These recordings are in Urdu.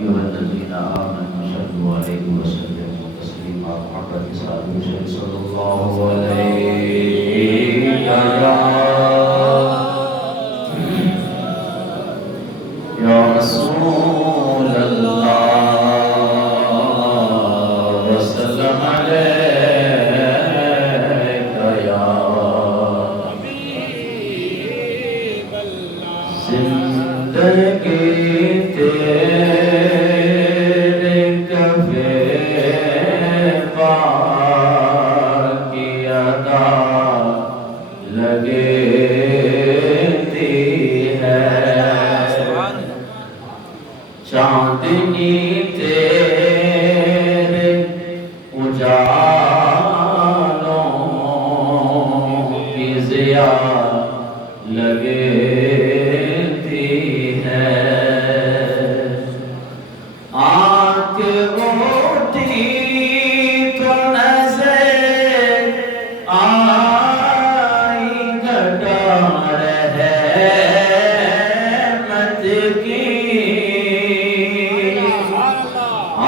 أيها الذين آمنوا صلوا عليه وسلموا تسليما محمد صلى الله عليه يا رسول الله وسلم عليك يا حبيب الله زندگی تیرے کفے پاک کی ادا لگتی ہے چاندنی تیرے اجالوں کی ضیا لگتی ہے آنکھ اٹھی تو نظر آئی گٹار رحمت کی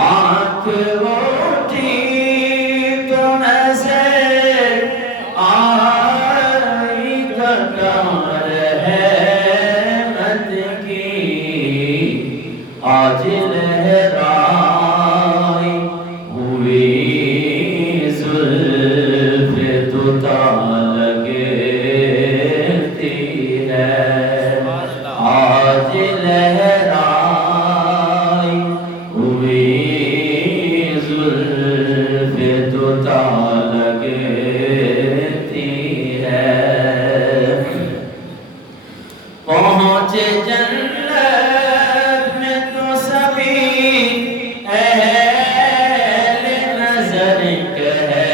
آنکھ اٹھی تو نظر آئی گٹار رحمت کی آج لہرائی ہوئی زلف دوتا لگتی ہے آج لہرائی ہوئی زلف دوتا لگتی ہے پہنچے جنت میں تو سبھی اہل نظر کہنے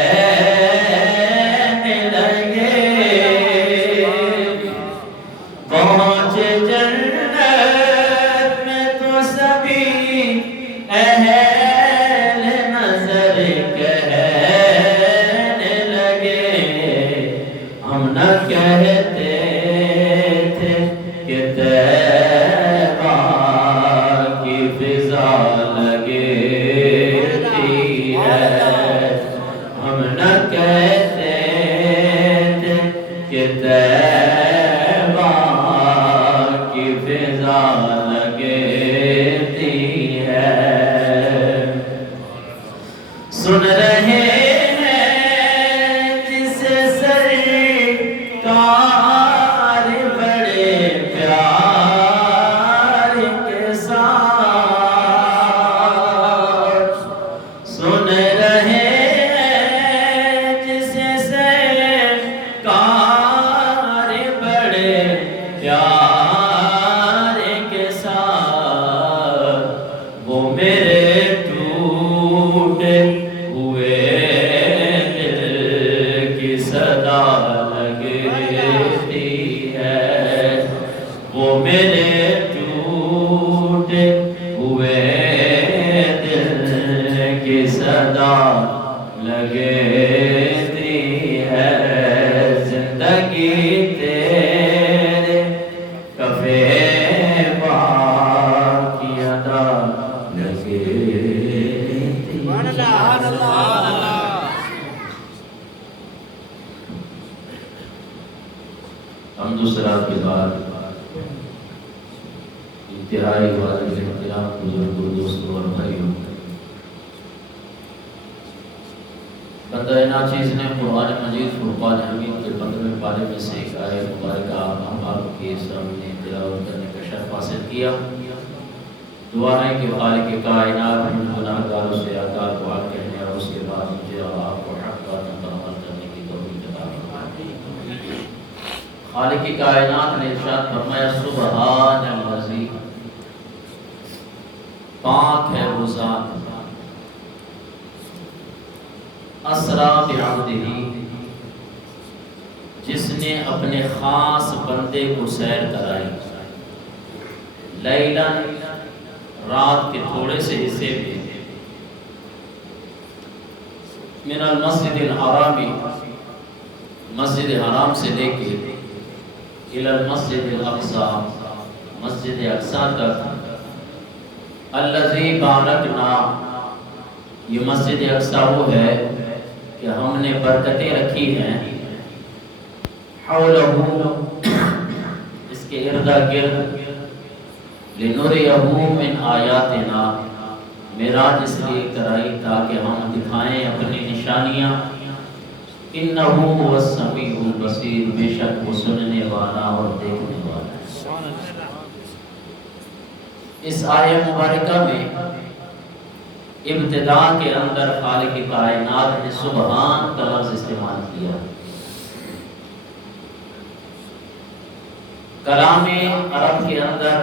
لگے پہنچے جنت میں تو سبھی اہل نظر کہنے لگے ہم نہ کہتے تھے کہ طیبہ کی فضا لگتی ہے ہم نہ کہتے تھے کہ طیبہ کی فضا لگتی ہے سن رہے لگتی ہے زندگی تیرے کفے پاک کی ادا لگتی ہم دوسرا کے بعد انتہائی واضح احترام بزرگوں دوستوں اور بھائیوں بندہ ناچیز نے قرآن مجید فرقان حمید کے 15ویں پارے میں سے ایک آیت مبارکہ ہم آپ کے سامنے تلاوت کرنے کا شرف حاصل کیا دعا ہے کہ خالق کائنات ہم گناہ گاروں سے آکار کو حق کہنے اور اس کے بعد مجھے اور آپ کو حق بات پر عمل کرنے کی توفیق عطا فرمائے خالق کائنات نے ارشاد فرمایا سبحان الذی پاک ہے وہ ذات اسرا بعبدہ جس نے اپنے خاص بندے کو سیر کرائی لیلا رات کے تھوڑے سے حصے میں من المسجد الحرام مسجد حرام سے لے کے الى المسجد الاقصی مسجد اقصی تک الذی بارکنا، یہ مسجد اقصی وہ ہے کہ ہم نے برکتیں رکھی ہیں، حولہ، اس کے ارد گرد، لنریہ من آیاتنا، معراج اس لیے کرائی تاکہ ہم دکھائیں اپنی نشانیاں، انہ هو السمیع البصیر، بے شک وہ سننے والا اور دیکھنے والا ہے۔ اس آیہ مبارکہ میں ابتدا کے اندر خالق کائنات نے سبحان کا لفظ استعمال کیا۔ کلام عرب کے اندر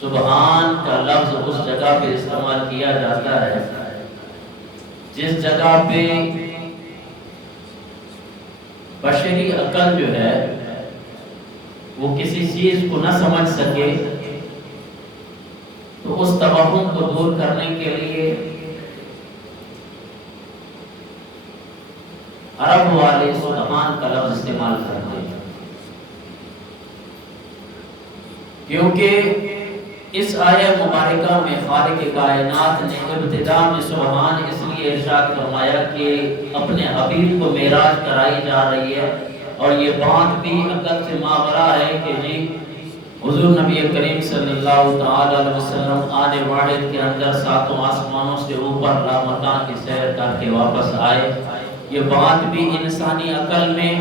سبحان کا لفظ اس جگہ پہ استعمال کیا جاتا ہے جس جگہ پہ بشری عقل جو ہے وہ کسی چیز کو نہ سمجھ سکے، تو اس توہم کو دور کرنے کے لیے عرب والے سبحان کا لفظ استعمال کرتے ہیں، کیونکہ اس آیہ مبارکہ میں خالق کائنات نے ابتدا میں سبحان اس لیے ارشاد فرمایا کہ اپنے حبیب کو معراج کرائی جا رہی ہے، اور یہ بات بھی عقل سے ماورا ہے کہ جی حضور نبی کریم صلی اللہ تعالی علیہ وسلم آنے واحد کے اندر ساتوں آسمانوں سے اوپر لامکان کی سیر کر کے واپس آئے، یہ بات بھی انسانی عقل میں،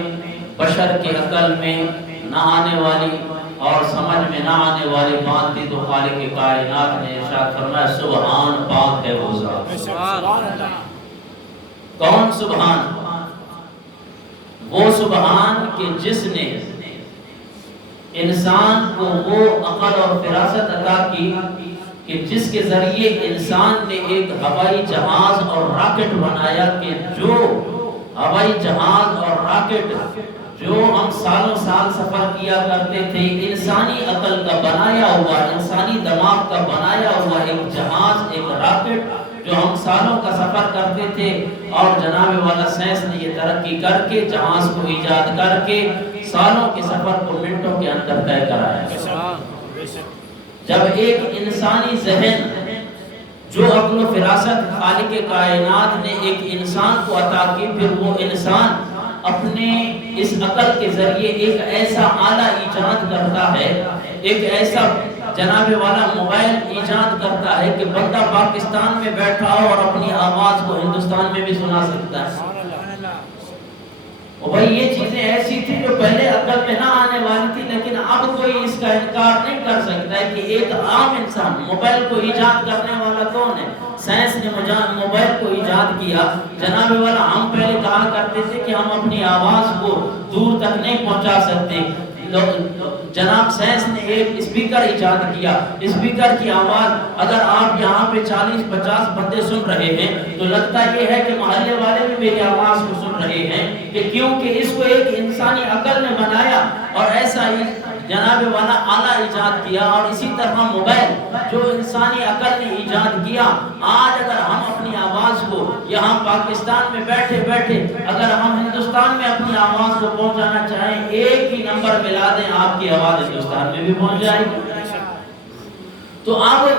بشر کی عقل میں نہ آنے والی اور سمجھ میں نہ آنے والی بات تھی، تو خالق کائنات نے ارشاد فرمایا سبحان، پاک ہے وہ ذات۔ کون سبحان؟ وہ سبحان کہ جس نے انسان کو وہ عقل اور فراست عطا کی کہ جس کے ذریعے انسان نے ایک ہوائی جہاز اور راکٹ بنایا، کہ جو ہوائی جہاز اور راکٹ جو ہم سالوں سال سفر کیا کرتے تھے، انسانی عقل کا بنایا ہوا، انسانی دماغ کا بنایا ہوا ایک جہاز، ایک راکٹ جو ہم سالوں کا سفر کرتے تھے، اور جناب والا سائنس نے یہ ترقی کر کے جہاز کو ایجاد کر کے سالوں کے سفر کو منٹوں کے اندر طے کرایا۔ جب ایک انسانی ذہن جو عقل و فراست خالق کائنات نے ایک انسان کو عطا کی، پھر وہ انسان اپنے اس عقل کے ذریعے ایک ایسا آلہ ایجاد کرتا ہے، ایک ایسا جناب والا موبائل ایجاد کرتا ہے کہ بندہ پاکستان میں بیٹھا ہو اور اپنی آواز کو ہندوستان میں بھی سنا سکتا ہے۔ اور بھائی یہ چیزیں ایسی تھی جو پہلے عقل میں نہ آنے والی تھی، لیکن اب کوئی اس کا انکار نہیں کر سکتا ہے کہ ایک عام انسان، موبائل کو ایجاد کرنے والا کون ہے؟ سائنس نے موبائل کو ایجاد کیا۔ جناب والا ہم پہلے کہا کرتے تھے کہ ہم اپنی آواز کو دور تک نہیں پہنچا سکتے، جناب سائنس نے ایک اسپیکر ایجاد کیا، اسپیکر کی آواز اگر آپ یہاں پہ 40-50 بندے سن رہے ہیں تو لگتا یہ ہے کہ محلے والے بھی میری آواز کو سن رہے ہیں، کہ کیونکہ اس کو ایک انسانی عقل نے بنایا اور ایسا ہی جناب والا آلہ ایجاد کیا۔ اور اسی طرح موبائل جو انسانی عقل نے ایجاد کیا، آج اگر ہم اپنی آواز کو یہاں پاکستان میں بیٹھے بیٹھے اگر ہم ہندوستان میں اپنی آواز کو پہنچانا چاہیں، ایک ہی نمبر ملا دیں، آپ کی آواز ہندوستان میں بھی پہنچ جائے گی۔ تو اب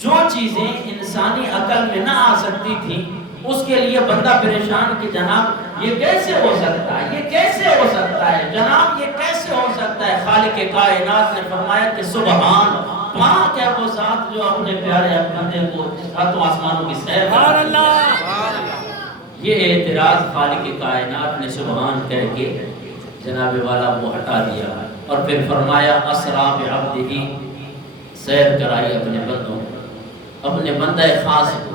جو چیزیں انسانی عقل میں نہ آ سکتی تھی، اس کے لیے بندہ پریشان کہ جناب یہ کیسے ہو سکتا ہے، یہ کیسے ہو سکتا ہے جناب، یہ کیسے ہو سکتا ہے؟ خالق کائنات نے فرمایا کہ سبحان، پاک ہے وہ ذات جو اپنے پیارے بندے کو ساتوں آسمانوں کی سیر کرتا ہے۔ یہ اعتراض خالق کائنات نے سبحان کہہ کے جناب والا وہ ہٹا دیا، اور پھر فرمایا اسرا بعبدہ، سیر کرائی اپنے بندوں، اپنے بندہ خاص کو۔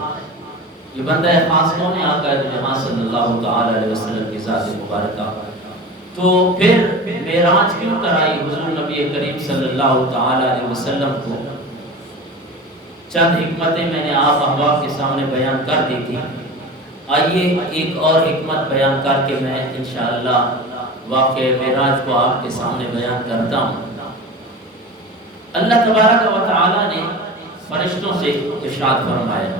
یہ بندہ خاص کون ہے؟ آقا جہاں صلی اللہ تعالی علیہ وسلم کی ذات مبارکہ۔ تو پھر معراج کیوں کرائی حضور نبی کریم صلی اللہ تعالی علیہ وسلم کو؟ چند حکمتیں میں نے آپ احباب کے سامنے بیان کر دی تھی، آئیے ایک اور حکمت بیان کر کے میں انشاءاللہ واقعہ معراج کو آپ کے سامنے بیان کرتا ہوں۔ اللہ تبارک و تعالی نے فرشتوں سے ارشاد فرمایا،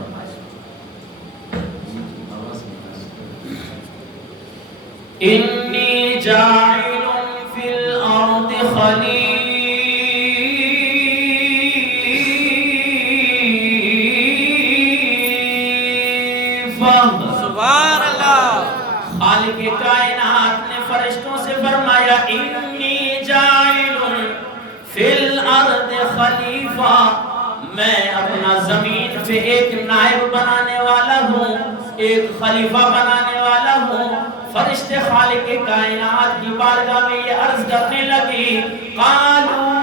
انی جاعل فی الارض خلیفہ کائنات نے فرشتوں سے فرمایا انی جاعل فی الارض خلیفہ، میں اپنا زمین پہ ایک نائب بنانے والا ہوں، ایک خلیفہ بنانے والا ہوں۔ فرشتے خالق کائنات کی بارگاہ میں یہ عرض کرنے لگی، قالوا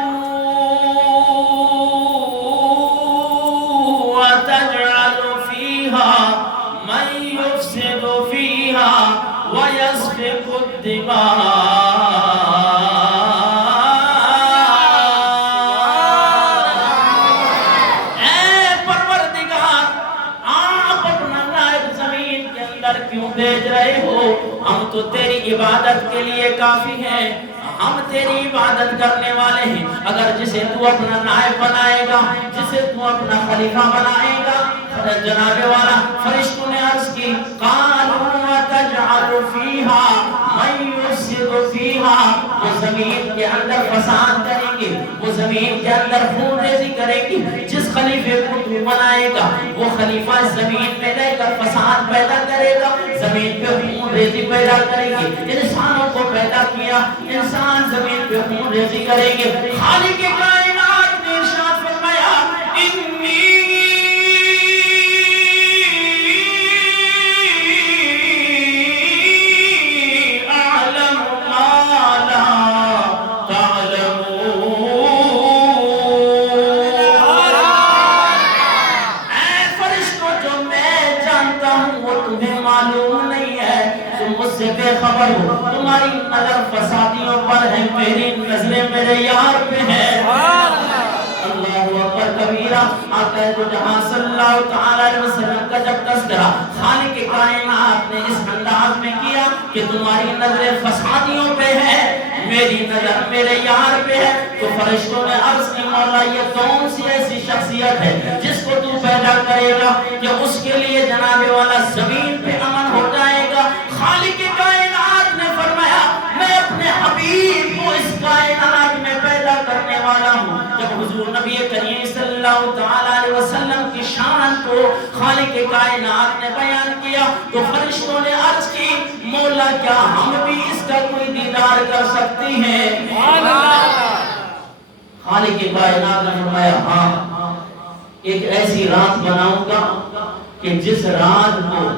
وتجعل فیہا من یفسد فیہا ویسفک الدماء۔ کیوں بھیج رہے ہو؟ ہم تو تیری عبادت کے لیے کافی ہیں، ہم تیری عبادت کرنے والے ہیں۔ اگر جسے تو اپنا نائب بنائے گا، جسے تو اپنا خلیفہ بنائے گا، جناب والا فرشتوں نے عرض کی قالوا وتجعل فیہا من یفسد فیہا، وہ زمین کے اندر فساد کریں گے، وہ زمین کے اندر خون ریزی کریں گے۔ جس خلیفے کو تو بنائے گا وہ خلیفہ زمین میں لے کر فساد پیدا کرے گا، زمین پہ خون ریزی پیدا کرے گی۔ انسانوں کو پیدا کیا، انسان زمین پہ خون ریزی کریں گے۔ خالق کائنات نے ارشاد فرمایا انی اعلم ما لا تعلمون۔ اے فرشتوں، جو میں جانتا ہوں وہ تمہیں معلوم نہیں ہے، تم مجھ سے بے خبر ہو۔ تمہاری نظر فسادیوں پر ہے، میری نظریں میرے یار پہ ہیں۔ اللہ اکبر کبیرہ۔ آقا دو جہاں صلی اللہ تعالی علیہ وسلم کا جب تذکرہ خالق کائنات نے اس انداز میں کیا کہ تمہاری نظریں فسادیوں پہ ہے، میری نظر میرے یار پہ ہے، تو فرشتوں نے عرض کی مولا یہ کون سی ایسی شخصیت ہے جس کو تو پیدا کرے گا کہ اس کے لیے جناب والا زمین پہ امن ہو جائے گا؟ خالق کائنات نے فرمایا میں اپنے حبیب کو اس کائنات میں پیدا کرنے والا ہوں۔ جب حضور نبی کریم صلی اللہ تعالی علیہ وسلم کی شان کو خالق کائنات نے بیان کیا تو فرشتوں نے عرض کی مولا کیا ہم بھی اس کا کوئی دیدار کر سکتی ہیں؟ خالق کائنات نے فرمایا ہاں، ایک ایسی رات بناؤں گا کہ جس رات کو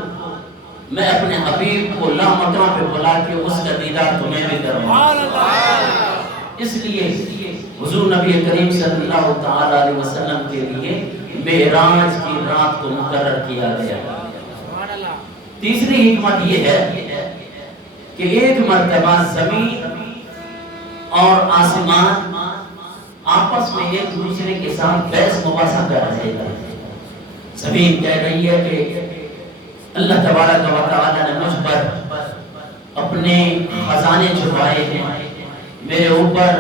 میں اپنے حبیب کو لامکاں پہ بلا کے اس کا دیدار تمہیں بھی کروں۔ اس لیے حضور نبی کریم صلی اللہ تعالی علیہ وسلم کے لیے معراج کی رات کو مقرر کیا گیا۔ تیسری حکمت یہ ہے کہ ایک مرتبہ زمین اور آسمان آپس میں ایک دوسرے کے ساتھ بحث مباحثہ کر رہے ہیں۔ زمین کہہ رہی ہے کہ اللہ تبارک و تعالی نے مجھ پر اپنے خزانے چھپائے ہیں، میرے اوپر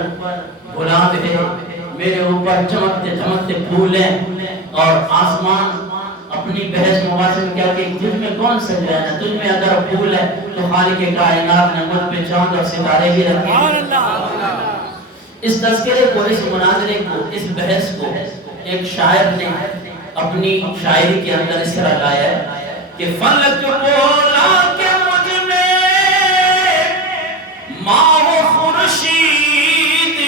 گلاب ہے، میرے اوپر چمکتے چمکتے پھول ہیں، اور آسمان اپنی بحث مباحثہ میں کیا کہ تجھ میں کون سج رہا ہے؟ تجھ میں اگر پھول ہے تو خالق کائنات نے مجھ پہ چاند اور ستارے بھی رکھے ہیں۔ اس تذکرے کو، اس مناظرے کو، اس بحث کو ایک شاعر نے اپنی شاعری کے اندر اس طرح لایا ہے کہ فلک بولا کہ مجھ میں ماہ و خورشید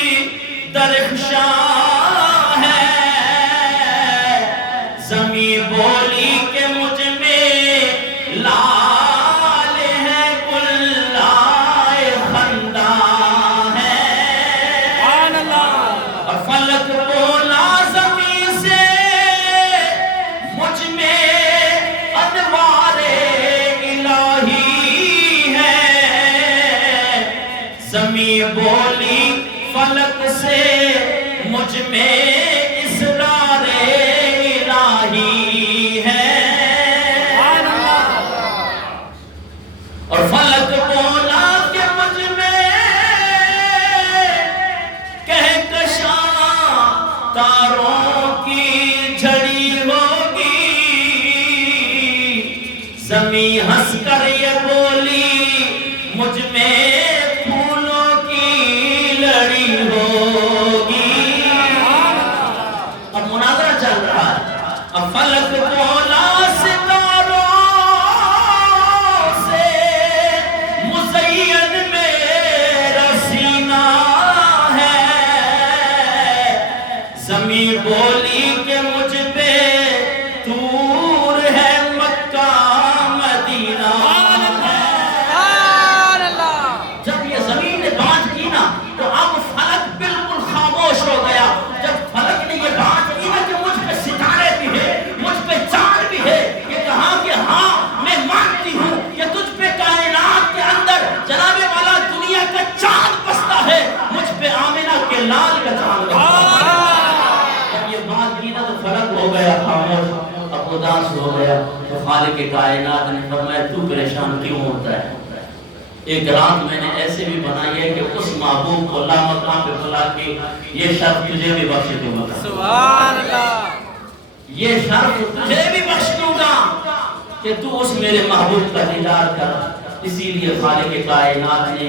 درخشاں ہے، زمین بولی کہ مجھ میں لال ہے گلائے خنداں ہے، اور فلک بولا زمین سے مجھ میں انوار الہی ہے، زمین بولی فلک سے مجھ میں اسرار الہی ہے، اور فلک بولا کہ مجھ میں کہکشاں تاروں کی جھڑی ہوگی، زمین ہنس کر یہ بولی مجھ میں پھولوں کی لڑی ہوگی۔ اب مناظرہ چل رہا ہے، اب فلک بولا ستاروں سے زمین بولی کہ مجھ پہ طور ہے مکہ مدینہ ہے. جب یہ زمین نے بات کی نا تو اب فلک بالکل خاموش ہو گیا. جب فلک نے یہ بات کی نا کہ مجھ پہ ستارے بھی ہے, مجھ پہ چاند بھی ہے, یہ کہا کہ ہاں میں مانتی ہوں کہ تجھ پہ کائنات کے اندر جناب والا دنیا کا چاند بستا ہے, مجھ پہ آمنہ کے لال کا چاند بستا ہے. جب یہ بات کی نا تو فلک ہو گیا خاموش, اب اداس ہو گیا. تو خالق کائنات نے فرمایا تو پریشان کیوں ہوتا ہے؟ ایک رات میں نے ایسے بھی بنائی ہے کہ اس محبوب کو لامکان پہ بلا کے یہ شرط تجھے بھی بخش دوں گا. سبحان اللہ. یہ شرط تجھے بھی بخش دوں گا کہ تو اس میرے محبوب کا دیدار کر. اسی لیے خالق کائنات نے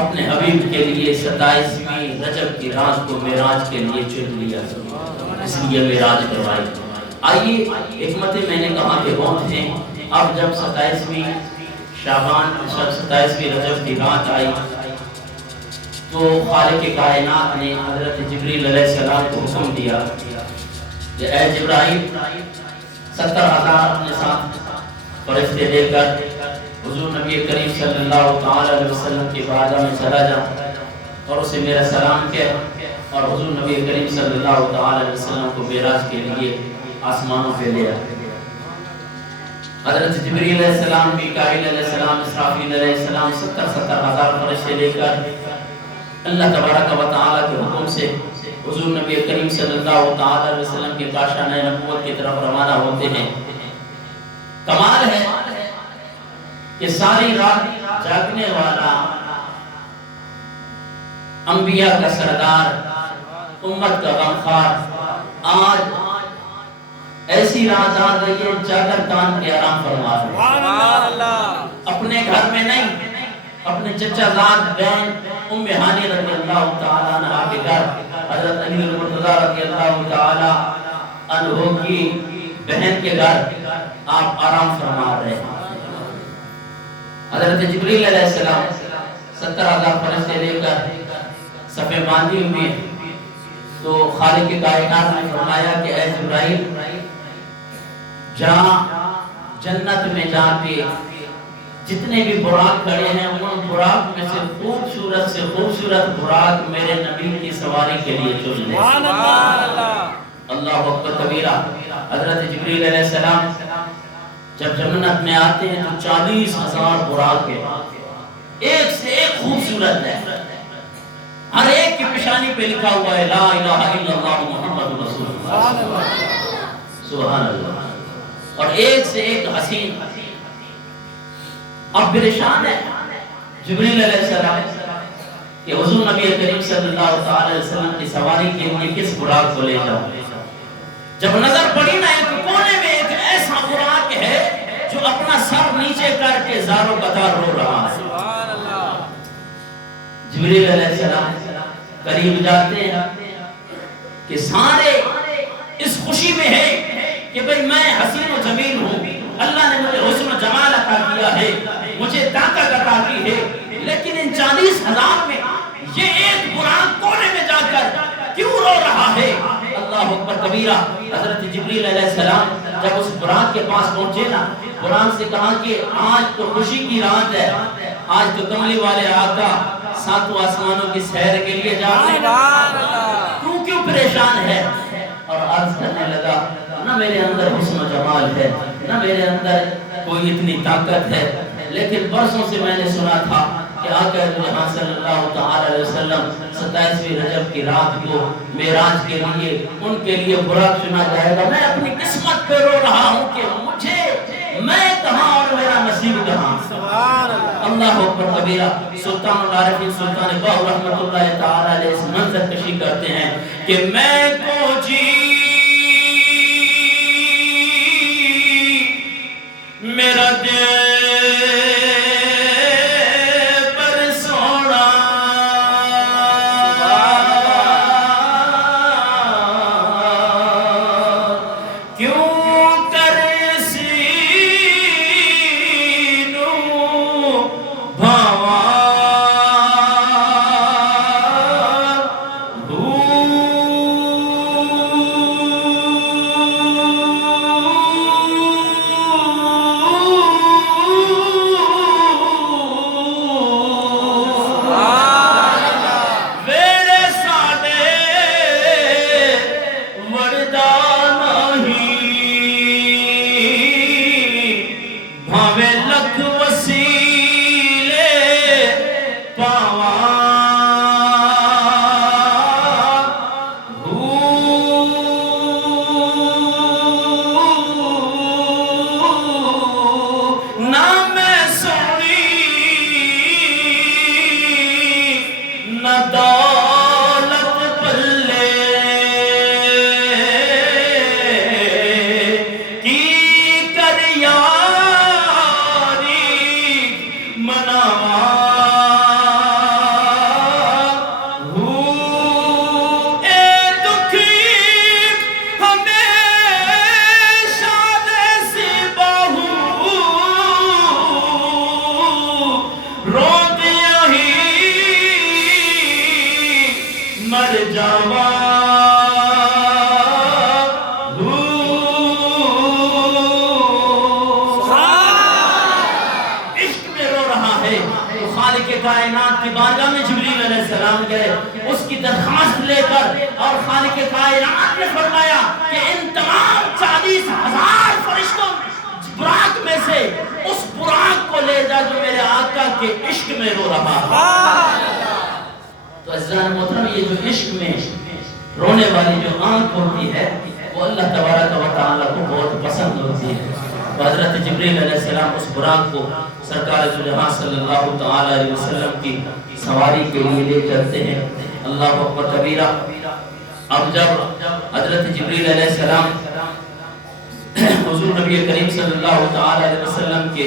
اپنے حبیب کے لیے 27ویں رجب کی رات کو معراج کے لیے چن لیا, اس لیے معراج کروائی. آئیے حکمت میں نے کہا کہ بہت ہیں. اب جب 27ویں شعبان 27ویں رجب کی رات آئی تو خالق کائنات نے حضرت جبریل علیہ السلام کو حکم دیا کہ اے جبرائیل 70,000 اپنے ساتھ فرشتے لے کر حضور نبی کریم صلی اللہ تعالی علیہ وسلم کی بارگاہ میں چلا جا اور اسے میرا سلام کہہ, اور حضور نبی کریم صلی اللہ تعالی علیہ وسلم کو معراج کے لیے آسمانوں پہ لے آئے. حضرت جبریل علیہ السلام, میکائیل علیہ السلام, اسرافیل علیہ السلام 70,000 فرشتے لے کر اللہ تبارک و تعالی کے حکم سے حضور نبی کریم صلی اللہ تعالی علیہ وسلم کے کاشانہ نبوت کی طرف روانہ ہوتے ہیں. کمال ہے کہ ساری رات جاگنے والا انبیاء کا سردار, امت کا غمخوار آج ایسی رات آ گئی ہے جاگر تان کے آرام فرما رہے. اپنے گھر میں نہیں, اپنے چچا زاد بہن ام ہانی رضی اللہ تعالیٰ عنہ کے گھر, حضرت علی المرتضی رضی اللہ تعالیٰ عنہ کی بہن کے گھر آپ آرام فرما رہے ہیں. حضرت جبریل علیہ السلام 70,000 فرشتے لے کر صفیں باندھی ہوئی تو خالق کائنات نے فرمایا کہ اے جبرائیل جہاں جنت میں جا کے جتنے بھی براق کھڑے ہیں ان براق میں سے خوبصورت سے خوبصورت براق میرے نبی کی سواری کے لیے چن لیں. اللہ اکبر کبیرہ. حضرت جبریل علیہ السلام جب جنت میں آتے ہیں تو 40,000 براق ہیں, ایک سے ایک خوبصورت ہے, ہر ایک کی پیشانی پہ لکھا ہوا ہے لا الہ الا اللہ محمد رسول اللہ. سبحان اللہ. اور ایک سے ایک حسین. اب پریشان ہے جبریل علیہ السلام کہ حضور نبی کریم صلی اللہ علیہ وسلم کی سواری کے لیے کس براق کو لے جاؤں. جب نظر پڑی نا ایک کونے میں ایک ایسا براق ہے جو اپنا سر نیچے کر کے زاروں قطار رو رہا ہے. جبریل علیہ السلام قریب جاتے ہیں کہ سارے اس خوشی میں ہے کہ بھئی میں حسین و جمیل ہوں, اللہ نے مجھے حسن و جمال عطا کیا ہے, مجھے طاقت عطا کی ہے, لیکن ان 40,000 میں یہ ایک براق کونے میں جا کر کیوں رو رہا ہے. اللہ اکبر کبیرہ. حضرت جبریل علیہ السلام جب اس براق کے پاس پہنچے نا, براق سے کہا کہ آج تو خوشی کی رات ہے, آج تو کملی والے آقا 7 آسمانوں کی سیر کے لیے جا رہے ہیں, تو کیوں پریشان ہے. اور عرض کرنے لگا نہ میرے اندر حسن و جمال ہے, نہ میرے اندر کوئی اتنی طاقت ہے, لیکن برسوں سے میں نے سنا تھا کہ آقا جہاں صلی اللہ تعالی علیہ وسلم 27ویں رجب کی رات کو معراج کے لیے ان کے لیے براق چنا جائے گا. میں اپنی قسمت پہ رو رہا ہوں کہ مجھے میں کہاں اور میرا نصیب کہاں. اللہ اکبر کبیرہ. سلطان العارفین سلطان باہو رحمۃ اللہ تعالی علیہ اس منظر کشی کرتے ہیں کہ میں کو جی میرا دے پر سونا کیوں کر سینو بھاوا بارگاہ میں جبریل علیہ السلام گئے اس کی درخواست لے کر، اور خالق کائنات نے فرمایا کہ ان تمام 40,000 فرشتوں براق میں سے اس براق کو لے جا جو میرے آقا کے عشق میں رو رہا ہے۔ تو عزیزان محترم، یہ جو عشق میں رونے والی جو آنکھ ہوتی ہے وہ اللہ تبارک و تعالیٰ کو بہت پسند ہوتی ہے۔ تو حضرت جبریل علیہ السلام اس براق کو سرکار دو جہاں صلی اللہ تعالیٰ علیہ وسلم کی سواری کے لیے لے چلتے ہیں۔ اللہ اکبر کبیرہ۔ اب جب حضرت جبریل علیہ السلام حضور نبی کریم صلی اللہ تعالیٰ علیہ وسلم کے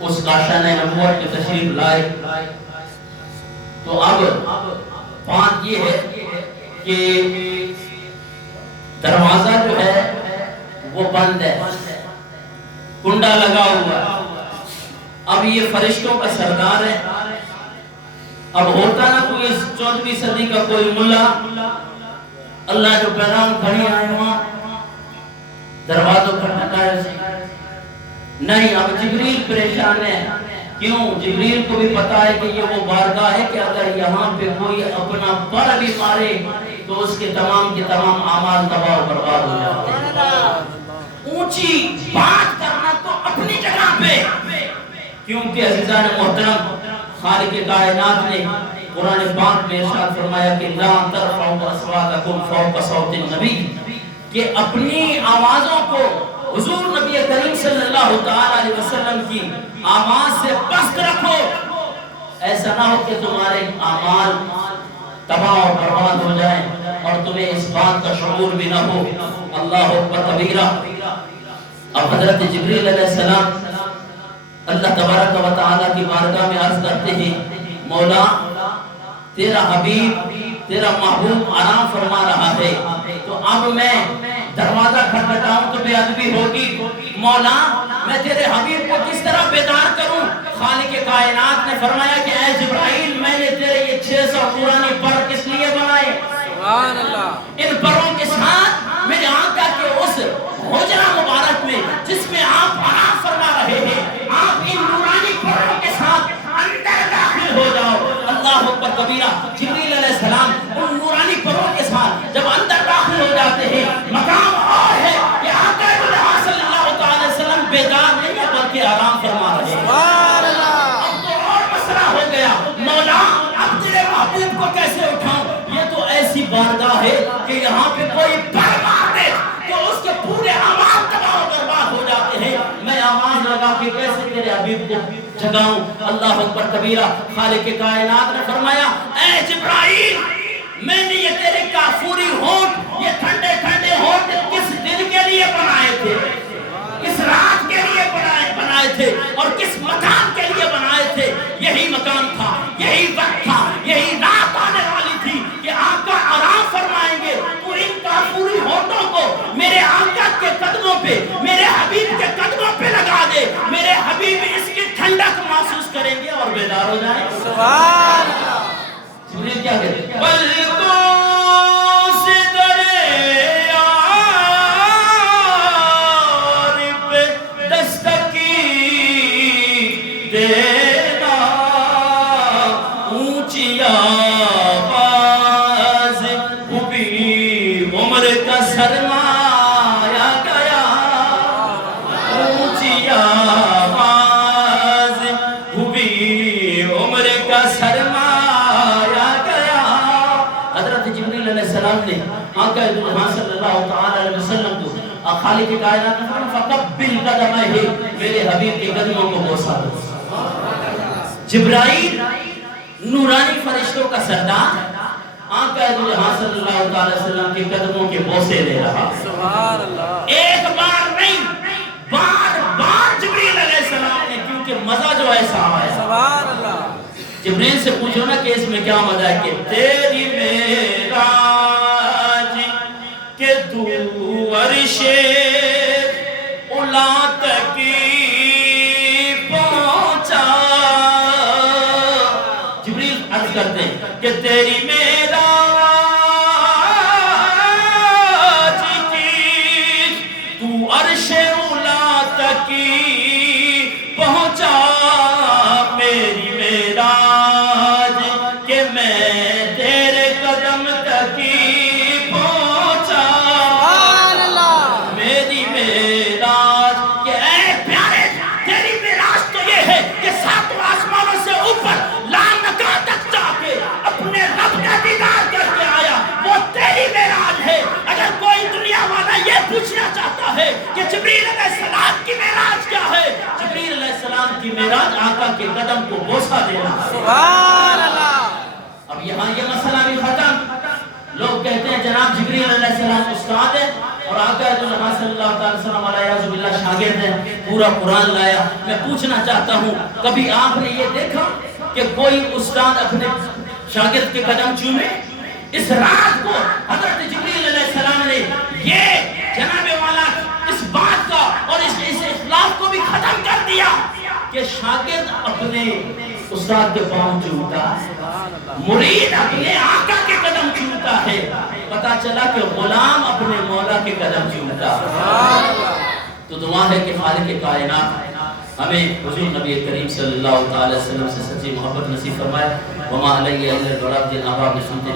اس کاشانہ نبوت کے تشریف لائے، تو اب بات یہ ہے کہ دروازہ جو ہے وہ بند ہے، کنڈا لگا ہوا ہے۔ اب یہ فرشتوں کا سردار ہے، اب ہوتا نا کوئی 14ویں صدی کا کوئی ملا اللہ جو پیغام کھڑی آئے وہاں دروازوں پر نکائے نہیں۔ اب جبریل پریشان ہے، کیوں؟ جبریل کو بھی پتا ہے کہ یہ وہ بارگاہ ہے کہ اگر یہاں پہ کوئی اپنا پر بھی مارے تو اس کے تمام اعمال تباہ و برباد ہو جاتے ہیں۔ اونچی بات کرنا تو اپنی جگہ پہ، کیونکہ عزیزان محترم خالق کائنات نے قرآن پاک میں ارشاد فرمایا کہ لا ترفعوا اصواتکم فوق صوت النبی، کہ اپنی آوازوں کو حضور نبی کریم صلی اللہ تعالیٰ علیہ وسلم کی آواز سے پست رکھو، ایسا نہ ہو کہ تمہارے اعمال تباہ و برباد ہو جائیں اور تمہیں اس بات کا شعور بھی نہ ہو۔ اللہ اکبر کبیرہ۔ اب حضرت جبریل علیہ السلام اللہ تبارک و تعالیٰ کی بارگاہ میں عرض کرتے ہیں، مولا تیرا حبیب تیرا محبوب آرام فرما رہا ہے، تو اب میں دروازہ کھٹکھٹاؤں تو بے ادبی ہوگی، مولا میں تیرے حبیب کو کس طرح بیدار کروں؟ خالق کائنات نے فرمایا کہ اے جبرائیل، میں نے تیرے یہ 600 نورانی پر کس لیے بنائے؟ سبحان اللہ۔ ان پروں کے ساتھ میرے آقا کے اس حجرہ مبارک میں جس میں آپ آرام فرما رہے ہیں، آپ ان نورانی پروں کے ساتھ اندر داخل ہو جاؤ۔ اللہ اکبر کبیرہ۔ جبریل علیہ السلام ان نورانی پروں کے ساتھ جب اندر داخل ہو جاتے ہیں، مقام اور ہے کہ آقا صلی اللہ تعالی وسلم بیدار نہیں ہے بلکہ آرام فرما رہے ہیں۔ اب تو اور مسئلہ ہو گیا، مولا اب تیرے محبوب کو کیسے اٹھاؤں؟ یہ تو ایسی بارگاہ ہے کہ یہاں پہ کوئی پر مار دے تو اس کے پورے اعمال تباہ و برباد ہو جاتے ہیں، میں آواز لگا کے کیسے تیرے حبیب کو جگاؤں؟ اللہ اکبر کبیرہ۔ خالق کائنات نے فرمایا اے جبرائیل، میں نے یہ تیرے کافوری ہونٹ، یہ ٹھنڈے ٹھنڈے ہونٹ کس دن کے لیے بنائے تھے، کس رات کے لیے بنائے تھے اور کس مقام کے لیے بنائے تھے؟ یہی مقام تھا، یہی وقت تھا، یہی رات آنے والی تھی کہ آقا آرام فرمائیں گے۔ تو ان کافوری ہونٹوں کو میرے آقا کے قدموں پہ، میرے حبیب کے قدموں پہ لگا دے، میرے حبیب اس کی ٹھنڈک محسوس کریں گے اور بیدار ہو جائیں۔ سبحان اللہ۔ جبریل کیا کہتے ہیں؟ خالق کائنات نے فرمایا فقبل قدمہ، میرے حبیب کے قدموں کو بوسا دو۔ جبرائیل نورانی فرشتوں کا سردار آقا دو جہاں صلی اللہ علیہ وسلم کے قدموں کے بوسے لے رہا ہے۔ سبحان اللہ۔ ایک بار نہیں، بار بار جبریل علیہ السلام نے، کیونکہ مزہ جو ایسا ہے۔ سبحان اللہ۔ جبریل سے پوچھو نا کہ اس میں کیا مزہ ہے، کہ تیری میرا کہ تو عرش اولا تک پہنچا۔ جبریل عرض کرتے ہیں کہ تیری میرا تو عرش اولا تک پہنچا، میری میرا آج آقا کے قدم کو بوسہ دینا. سبحان اللہ. اب یہاں یہ مسئلہ بھی ختم. لوگ کہتے ہیں جناب جبریل علیہ السلام استاد ہے اور آقا دلہا صلی اللہ علیہ وسلم علیہ باللہ شاگرد ہے, پورا قرآن لایا. میں پوچھنا چاہتا ہوں, کبھی آپ نے یہ دیکھا کہ کوئی استاد اپنے شاگرد کے قدم چومے؟ اس رات کو حضرت جبریل علیہ السلام نے یہ جناب والا اس بات کا اور اس اختلاف کو بھی ختم کر دیا کہ شاگرد اپنے استاد کے پاؤں چومتا ہے, مرید اپنے آقا کے قدم چومتا ہے. پتا چلا کہ غلام اپنے مولا کے قدم چومتا ہے. تو دعا ہے کہ خالق کائنات ہمیں حضور نبی کریم صلی اللہ علیہ وسلم سے سچی محبت نصیب فرمائے. وما علیہ الا البلاغ. جن احباب نے سنتے